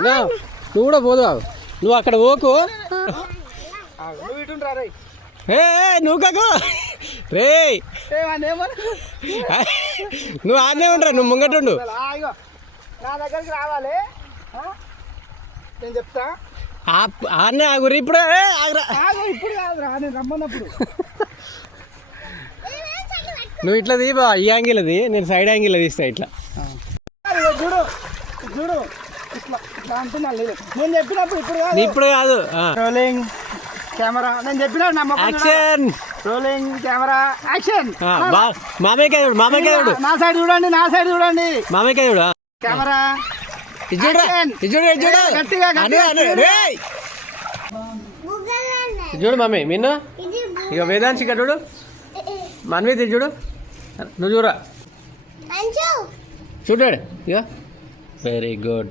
నువ్వు కూడా పోదు నువ్వు అక్కడ పోకు ఏ నువ్వు కాకు రే నువ్వు ఆనే ఉండరా నువ్వు ముంగటుండు నా దగ్గరికి రావాలి నేను చెప్తా ఆనే ఆగురు ఇప్పుడు ఇప్పుడు కాదురా నేను రమ్మన్నప్పుడు నువ్వు ఇట్లా తీబా ఈ యాంగిల్ అది నేను సైడ్ యాంగిల్ తీస్తా ఇట్లా చూడు చూడు ఇట్లా ఇట్లా అంటున్నా లేదు నేను చెప్పినప్పుడు ఇప్పుడు కాదు రోలింగ్ కెమెరా నేను చెప్పినా యాక్షన్ రోలింగ్ కెమెరా యాక్షన్ మామయ్య చూడు మామయ్య చూడు నా సైడ్ చూడండి నా సైడ్ చూడండి మామయ్య చూడు కెమెరా చూడు మమ్మీ మిన్ను ఇక వేదాంశి ఇక్కడ చూడు మన్వి చూడు నువ్వు చూడరా చూడాడు ఇక వెరీ గుడ్